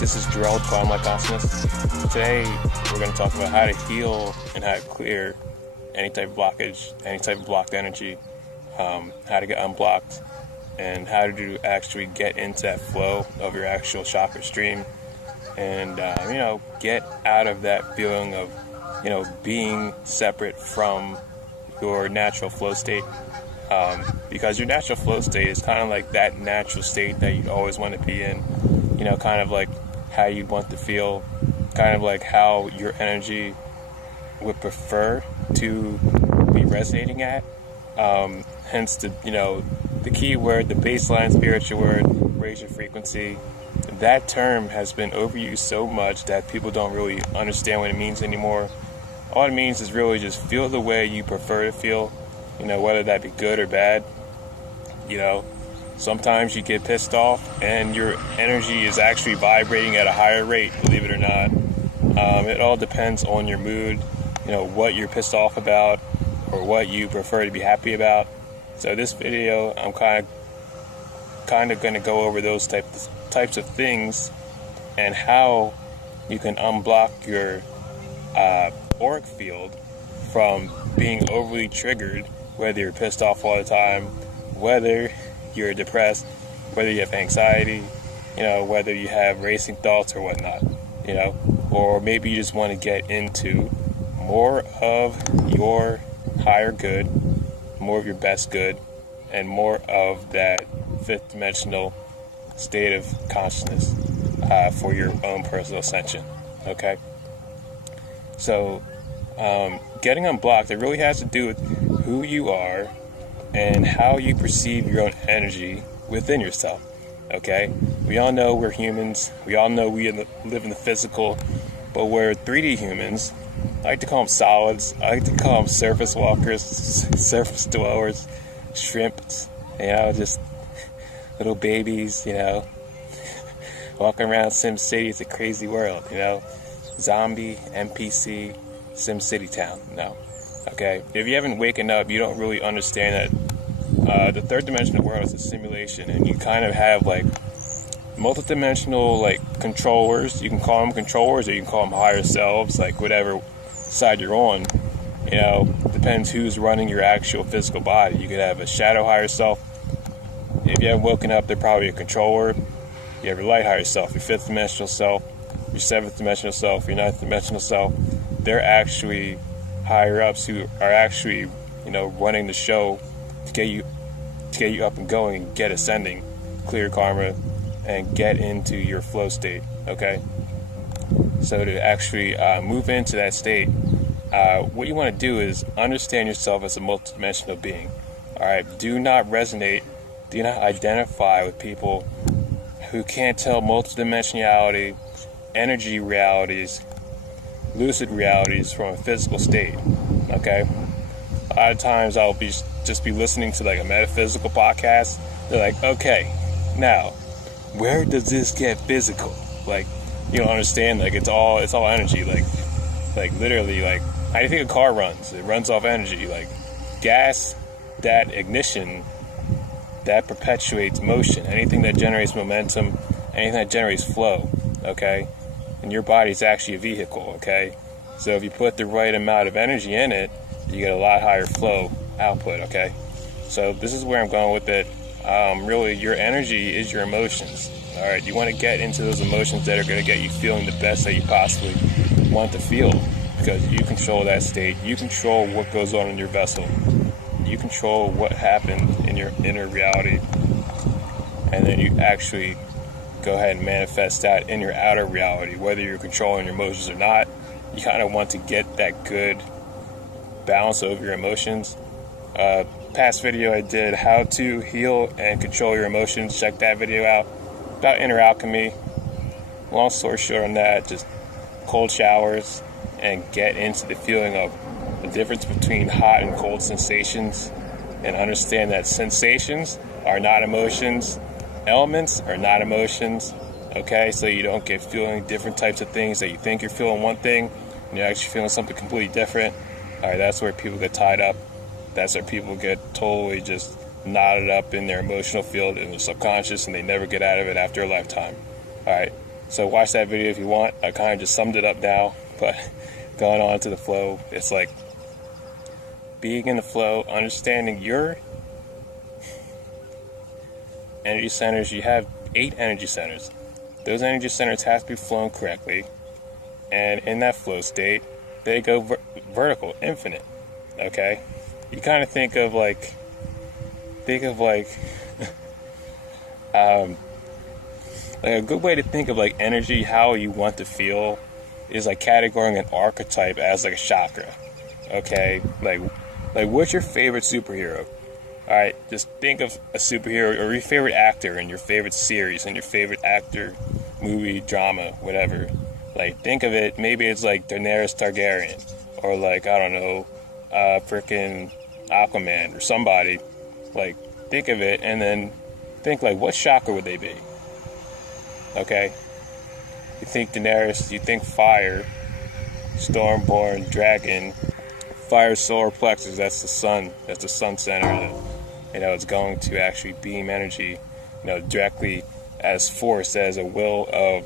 This is Jarrell with Quantum Light Consciousness. Today, we're going to talk about how to heal and how to clear any type of blockage, any type of blocked energy, how to get unblocked, and how to actually get into that flow of your actual chakra stream and, get out of that feeling of, being separate from your natural flow state. Because your natural flow state is kind of like that natural state that you'd always want to be in, kind of like how you'd want to feel, kind of like how your energy would prefer to be resonating at. Hence the key word, the baseline spiritual word, raise your frequency. That term has been overused so much that people don't really understand what it means anymore. All it means is really just feel the way you prefer to feel, whether that be good or bad. Sometimes you get pissed off and your energy is actually vibrating at a higher rate, believe it or not. It all depends on your mood, what you're pissed off about or what you prefer to be happy about. So this video, I'm kind of going to go over those types of things and how you can unblock your auric field from being overly triggered, whether you're pissed off all the time, whether you're depressed, whether you have anxiety, whether you have racing thoughts or whatnot, or maybe you just want to get into more of your higher good, more of your best good, and more of that fifth dimensional state of consciousness for your own personal ascension. Okay? So, getting unblocked, it really has to do with who you are and how you perceive your own energy within yourself. Okay? We all know we're humans. We all know we live in the physical, but we're 3D humans. I like to call them solids. I like to call them surface walkers, surface dwellers, shrimps, just little babies, walking around Sim City. It's a crazy world, zombie, NPC, Sim City town. No. Okay? If you haven't waken up, you don't really understand that the third dimensional world is a simulation, and you kind of have multi-dimensional controllers. You can call them controllers, or you can call them higher selves, whatever side you're on. Depends who's running your actual physical body. You could have a shadow higher self. If you haven't woken up, they're probably a controller. You have your light higher self, your fifth dimensional self, your seventh dimensional self, your ninth dimensional self. They're actually higher ups who are actually, running the show to get you up and going and get ascending, clear karma, and get into your flow state. Okay? So to actually move into that state, what you want to do is understand yourself as a multidimensional being. All right? Do not identify with people who can't tell multidimensionality, energy realities, lucid realities from a physical state. Okay? A lot of times I'll just be listening to a metaphysical podcast. They're like, okay, now where does this get physical? You don't understand. It's all energy. Literally, how do you think a car runs? It runs off energy. Gas, that ignition, that perpetuates motion. Anything that generates momentum, anything that generates flow. Okay, and your body is actually a vehicle. Okay, so if you put the right amount of energy in it, you get a lot higher flow output. Okay, so this is where I'm going with it. Really, your energy is your emotions. All right, you want to get into those emotions that are going to get you feeling the best that you possibly want to feel, because you control that state. You control what goes on in your vessel. You control what happened in your inner reality, and then you actually go ahead and manifest that in your outer reality. Whether you're controlling your emotions or not, you kind of want to get that good balance over your emotions. Past video I did how to heal and control your emotions. Check that video out about inner alchemy. Long story short on that, just cold showers and get into the feeling of the difference between hot and cold sensations, and understand that sensations are not emotions, elements are not emotions. Okay, so you don't get feeling different types of things that you think you're feeling one thing and you're actually feeling something completely different. All right, that's where people get tied up. That's where people get totally just knotted up in their emotional field in the subconscious, and they never get out of it after a lifetime. All right, So watch that video if you want. I kind of just summed it up now, but going on to the flow, it's like being in the flow, understanding your energy centers. You have 8 energy centers. Those energy centers have to be flown correctly, and in that flow state, they go vertical, infinite. Okay, you kind of think of like a good way to think of like energy, how you want to feel, is like categorizing an archetype as like a chakra. Okay, like what's your favorite superhero? All right, just think of a superhero or your favorite actor in your favorite series and your favorite actor, movie, drama, whatever. Like, think of it, maybe it's like Daenerys Targaryen, or like, I don't know, freaking Aquaman or somebody. Like, think of it and then think like, what chakra would they be? Okay? You think Daenerys, you think fire, Stormborn, dragon, fire solar plexus, that's the sun center that, it's going to actually beam energy, directly as force, as a will of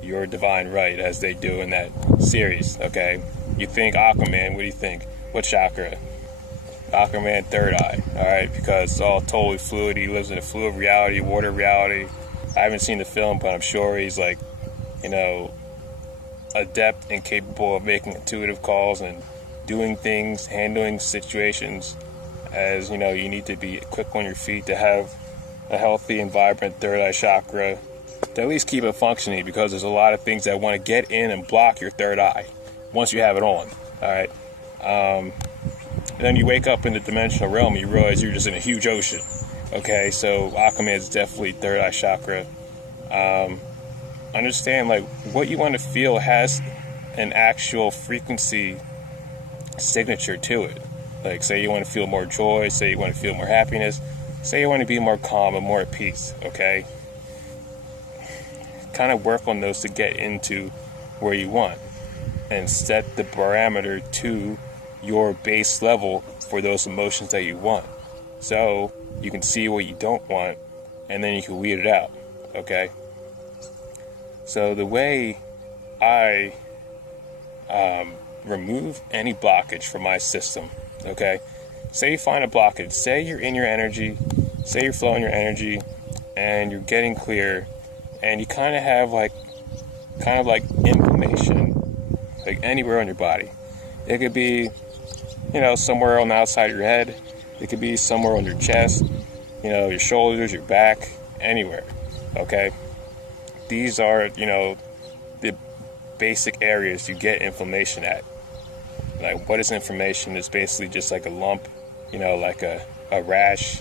your divine right, as they do in that series. Okay, you think Aquaman, what do you think? What chakra? Aquaman, third eye. All right, because it's all totally fluid. He lives in a fluid reality, water reality. I haven't seen the film, but I'm sure he's like, adept and capable of making intuitive calls and doing things, handling situations. As you need to be quick on your feet to have a healthy and vibrant third eye chakra, to at least keep it functioning, because there's a lot of things that want to get in and block your third eye once you have it on. All right, and then you wake up in the dimensional realm and you realize you're just in a huge ocean. Okay, so Aquaman is definitely third eye chakra. Understand, like, what you want to feel has an actual frequency signature to it. Like, say you want to feel more joy, say you want to feel more happiness, say you want to be more calm and more at peace. Okay, kind of work on those to get into where you want, and set the parameter to your base level for those emotions that you want, so you can see what you don't want, and then you can weed it out. Okay, so the way I remove any blockage from my system. Okay, say you find a blockage, say you're in your energy, say you're flowing your energy and you're getting clear, and you kind of have like inflammation, like anywhere on your body. It could be, somewhere on the outside of your head. It could be somewhere on your chest, your shoulders, your back, anywhere. Okay, these are, the basic areas you get inflammation at. Like, what is inflammation? It's basically just like a lump, like a rash,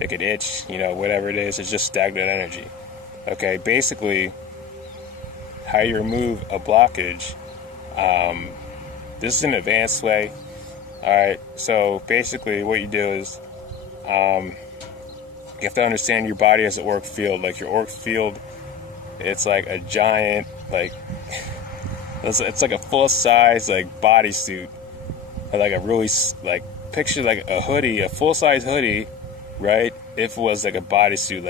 like an itch, whatever it is. It's just stagnant energy. Okay, basically, how you remove a blockage, this is an advanced way. Alright, so basically what you do is, you have to understand your body as an auric field. Like, your auric field, it's like a giant, like, it's like a full-size, like, bodysuit. Like a really, like, picture like a hoodie, a full-size hoodie, right? If it was like a bodysuit,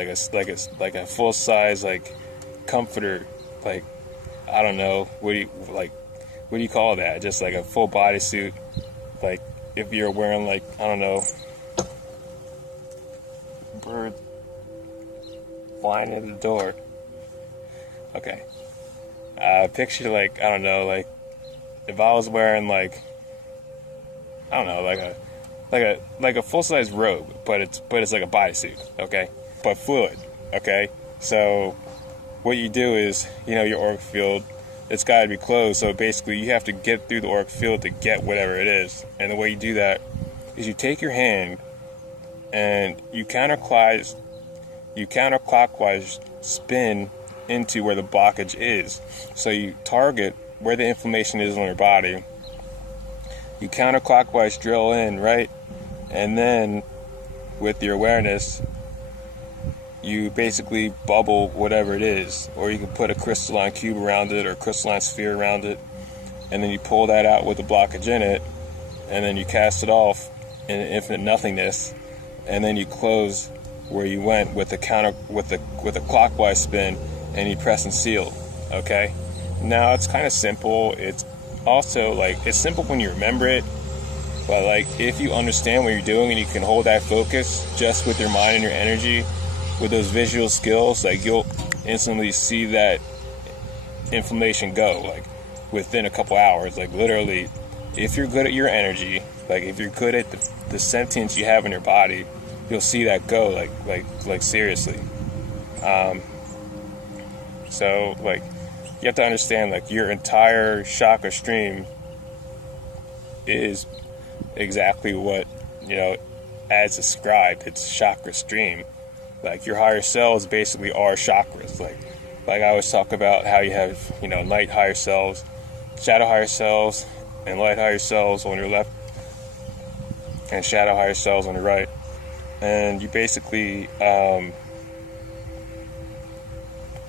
like a full-size, like, comforter, like, I don't know, what do you call that? Just like a full bodysuit, like if you're wearing, like, I don't know, bird flying in the door. Okay, picture, like, I don't know, like if I was wearing, like, I don't know, like a full-size robe, but it's like a bodysuit, okay, but fluid. Okay, so what you do is, your auric field, it's got to be closed. So basically, you have to get through the auric field to get whatever it is. And the way you do that is you take your hand and you counterclockwise spin into where the blockage is. So you target where the inflammation is on your body. You counterclockwise drill in, right? And then with your awareness, you basically bubble whatever it is, or you can put a crystalline cube around it or a crystalline sphere around it, and then you pull that out with the blockage in it, and then you cast it off in infinite nothingness, and then you close where you went with a clockwise spin, and you press and seal. Okay? Now, it's kind of simple. It's also, like, it's simple when you remember it, but, like, if you understand what you're doing and you can hold that focus just with your mind and your energy, with those visual skills, like, you'll instantly see that inflammation go, like, within a couple hours. Like, literally, if you're good at your energy, like, if you're good at the sentience you have in your body, you'll see that go, like seriously. So, like, you have to understand, like, your entire chakra stream is exactly what, as described, it's chakra stream. Like, your higher selves basically are chakras. Like I always talk about how you have, light higher selves, shadow higher selves, and light higher selves on your left, and shadow higher selves on the right. And you basically,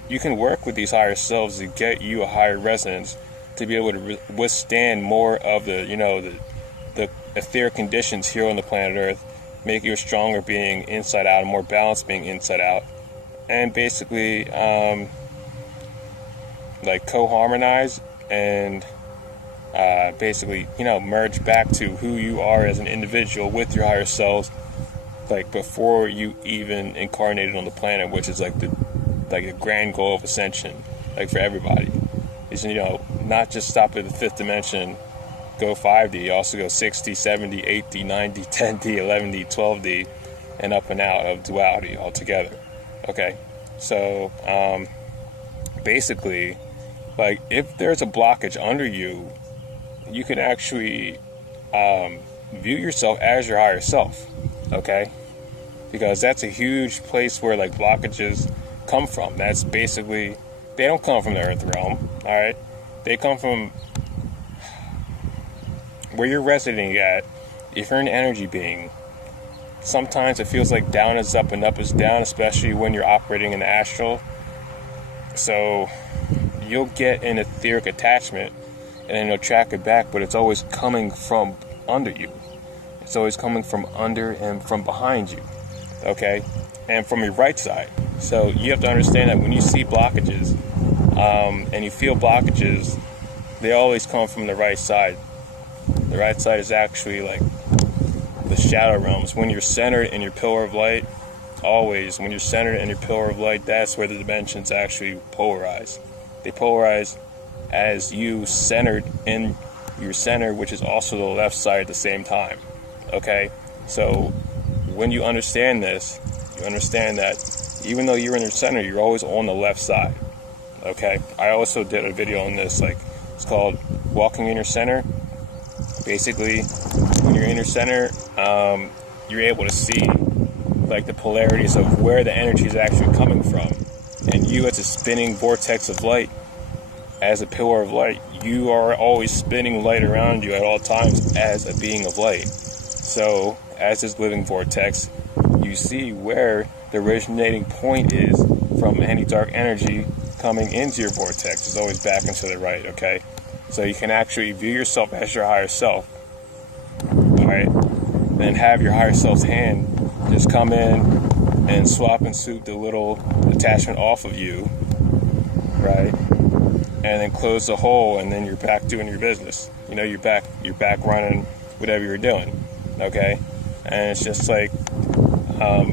you can work with these higher selves to get you a higher resonance, to be able to withstand more of the etheric conditions here on the planet Earth, make you a stronger being inside out, a more balanced being inside out, and basically, like, co-harmonize and basically, merge back to who you are as an individual with your higher selves, like, before you even incarnated on the planet, which is like the grand goal of ascension, like, for everybody, is, not just stop at the fifth dimension, go 5D, also go 6D, 7D, 8D, 9D, 10D, 11D, 12D, and up and out of duality altogether. Okay, so basically, like, if there's a blockage under you, you can actually view yourself as your higher self. Okay, because that's a huge place where, like, blockages come from. That's basically, they don't come from the earth realm. All right, they come from where you're residing at. If you're an energy being, sometimes it feels like down is up and up is down, especially when you're operating in the astral. So you'll get an etheric attachment and then it'll track it back, but it's always coming from under you. It's always coming from under and from behind you. Okay, and from your right side. So you have to understand that when you see blockages and you feel blockages, they always come from the right side. The right side is actually, like, the shadow realms. When you're centered in your pillar of light, always, when you're centered in your pillar of light, that's where the dimensions actually polarize. They polarize as you centered in your center, which is also the left side at the same time. Okay? So when you understand this, you understand that even though you're in your center, you're always on the left side. Okay? I also did a video on this, like, it's called Walking in Your Center. Basically, when you're in your center, you're able to see, like, the polarities of where the energy is actually coming from. And you, as a spinning vortex of light, as a pillar of light, you are always spinning light around you at all times as a being of light. So, as this living vortex, you see where the originating point is from any dark energy coming into your vortex. It's always back and to the right, okay? So you can actually view yourself as your higher self, alright? Then have your higher self's hand just come in and swap and suit the little attachment off of you, right? And then close the hole, and then you're back doing your business. You're back running whatever you're doing, okay? And it's just like,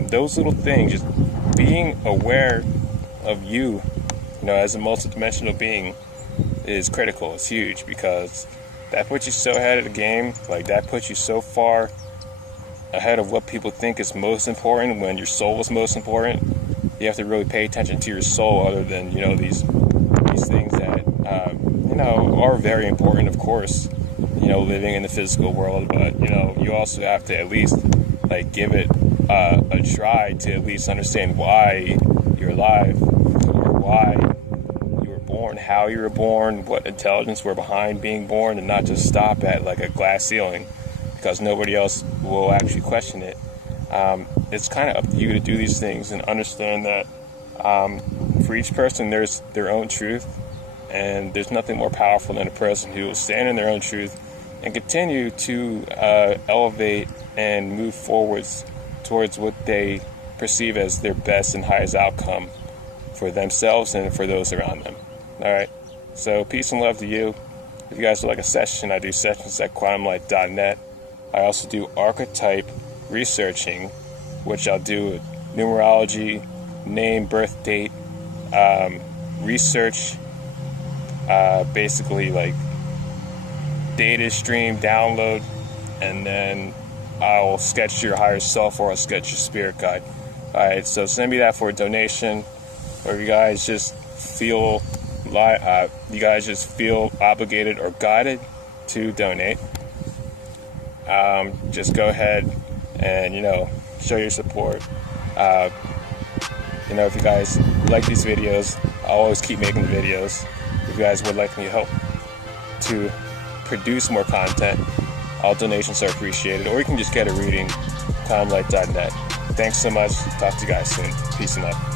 those little things, just being aware of you, as a multidimensional being, is critical. It's huge, because that puts you so ahead of the game. Like, that puts you so far ahead of what people think is most important, when your soul is most important. You have to really pay attention to your soul, other than, these things that, are very important, of course, living in the physical world. But, you also have to at least, like, give it a try to at least understand why you're alive, or why you were born, how you were born, what intelligence were behind being born, and not just stop at, like, a glass ceiling, because nobody else will actually question it. It's kind of up to you to do these things and understand that for each person there's their own truth, and there's nothing more powerful than a person who will stand in their own truth and continue to elevate and move forwards towards what they perceive as their best and highest outcome for themselves and for those around them. Alright, so peace and love to you. If you guys would like a session, I do sessions at quantumlight.net. I also do archetype researching, which I'll do numerology, name, birth date, research, basically like data stream, download, and then I'll sketch your higher self or I'll sketch your spirit guide. Alright, so send me that for a donation, or if you guys just feel obligated or guided to donate, just go ahead and, show your support. If you guys like these videos, I'll always keep making the videos. If you guys would like me help to produce more content, all donations are appreciated, or you can just get a reading, quantumlight.net. Thanks so much. Talk to you guys soon. Peace and love.